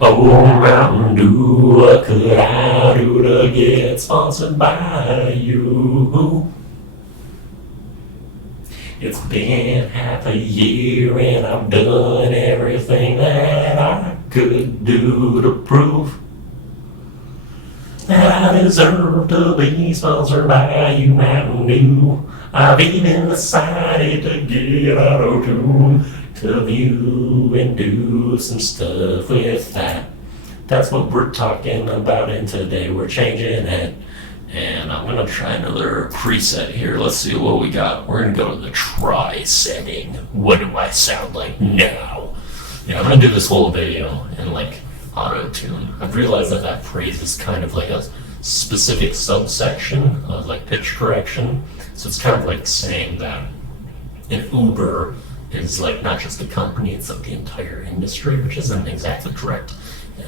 Oh, Mountain Dew, what could I do to get sponsored by you? It's been half a year and I've done everything that I could do to prove that I deserve to be sponsored by you, Mountain Dew. I've even decided to get Autotune to view and do some stuff with that. That's what we're talking about, and today we're changing it. And I'm gonna try another preset here. Let's see what we got. We're gonna go to the try setting. What do I sound like now? Yeah, I'm gonna do this whole video in like Autotune. I've realized that phrase is kind of like a specific subsection of like pitch correction. So it's kind of like saying that an Uber is like not just a company, it's like the entire industry, which isn't exactly correct.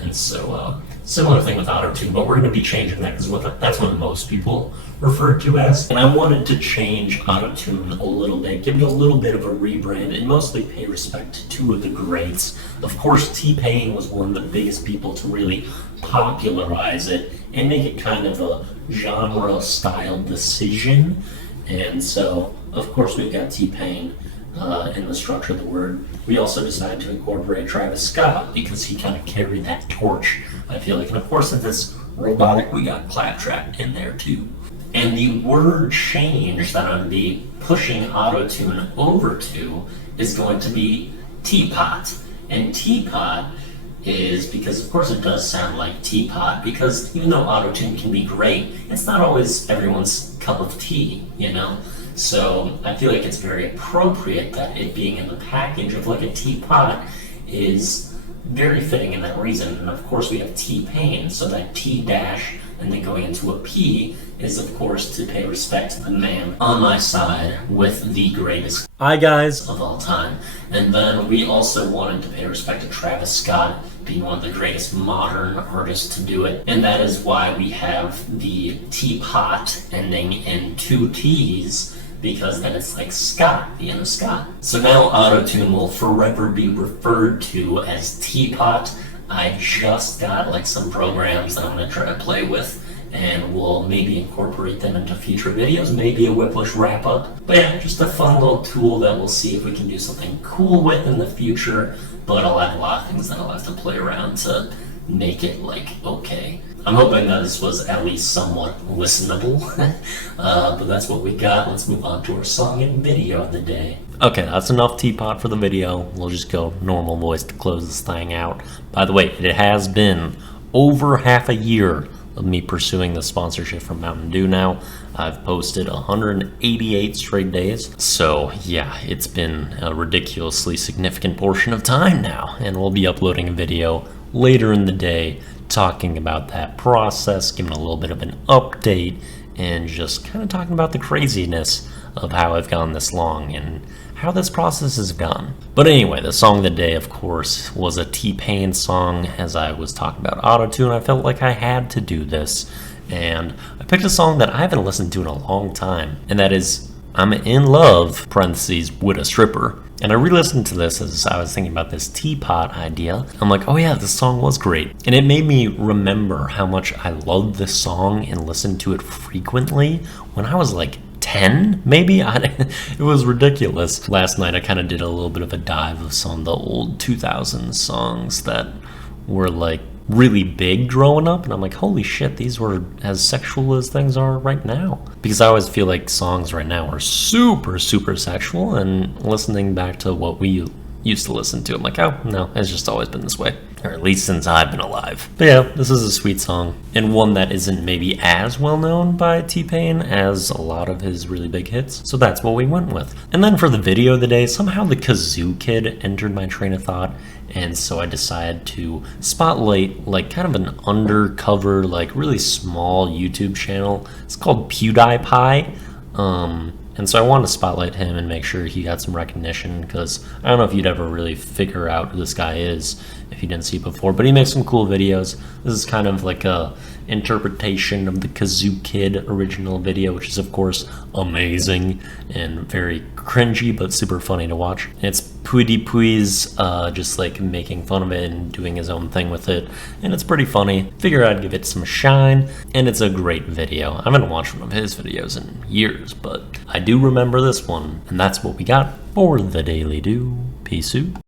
And so similar thing with Autotune, but we're going to be changing that because that's what most people refer to as. And I wanted to change Autotune a little bit, give it a little bit of a rebrand, and mostly pay respect to two of the greats. Of course, T-Pain was one of the biggest people to really popularize it and make it kind of a genre-style decision. And so, of course, we've got T-Pain in the structure of the word. We also decided to incorporate Travis Scott because he kind of carried that torch, I feel like. And of course, in this robotic, we got Claptrap in there too. And the word change that I'm going to be pushing Autotune over to is going to be t-pott. And t-pott is because, of course, it does sound like teapot, because even though Autotune can be great, it's not always everyone's cup of tea, you know? So I feel like it's very appropriate that it being in the package of like a teapot is very fitting in that reason. And of course we have T-Pain, so that T dash and then going into a P is of course to pay respect to the man on my side with the greatest hi guys of all time. And then we also wanted to pay respect to Travis Scott being one of the greatest modern artists to do it. And that is why we have the T-Pot ending in two T's, because then it's like Scott, the end of Scott. So now Autotune will forever be referred to as T-Pot. I just got like some programs that I'm gonna try to play with, and we'll maybe incorporate them into future videos, maybe a Wiplish wrap up. But yeah, just a fun little tool that we'll see if we can do something cool with in the future, but I'll have a lot of things that I'll have to play around to make it like okay. I'm hoping that this was at least somewhat listenable, but that's what we got. Let's move on to our song and video of the day. Okay, that's enough teapot for the video. We'll just go normal voice to close this thing out. By the way, it has been over half a year of me pursuing the sponsorship from Mountain Dew now. I've posted 188 straight days. So yeah, it's been a ridiculously significant portion of time now, and we'll be uploading a video later in the day talking about that process, giving a little bit of an update, and just kind of talking about the craziness of how I've gone this long and how this process has gone. But anyway, the song of the day, of course, was a T-Pain song. As I was talking about Autotune, I felt like I had to do this, and I picked a song that I haven't listened to in a long time, and that is I'm in Love, parentheses, with a stripper. And I re-listened to this as I was thinking about this teapot idea. I'm like, oh yeah, this song was great. And it made me remember how much I loved this song and listened to it frequently when I was like 10, maybe? It was ridiculous. Last night I kind of did a little bit of a dive of some of the old 2000s songs that were like really big growing up, and I'm like, holy shit, these were as sexual as things are right now. Because I always feel like songs right now are super, super sexual, and listening back to what we used to listen to, I'm like, oh, no, it's just always been this way. Or at least since I've been alive. But yeah, this is a sweet song, and one that isn't maybe as well known by T-Pain as a lot of his really big hits, so that's what we went with. And then for the video of the day, somehow the Kazoo Kid entered my train of thought, and so I decided to spotlight like kind of an undercover, like really small YouTube channel. It's called PewDiePie. And so I wanted to spotlight him and make sure he got some recognition, because I don't know if you'd ever really figure out who this guy is if you didn't see it before, but he makes some cool videos. This is kind of like a interpretation of the Kazoo Kid original video, which is of course amazing and very cringy but super funny to watch. It's Wippy's just like making fun of it and doing his own thing with it, and it's pretty funny. Figure I'd give it some shine, and it's a great video. I haven't watched one of his videos in years, but I do remember this one, and that's what we got for the Daily Do. Peace out.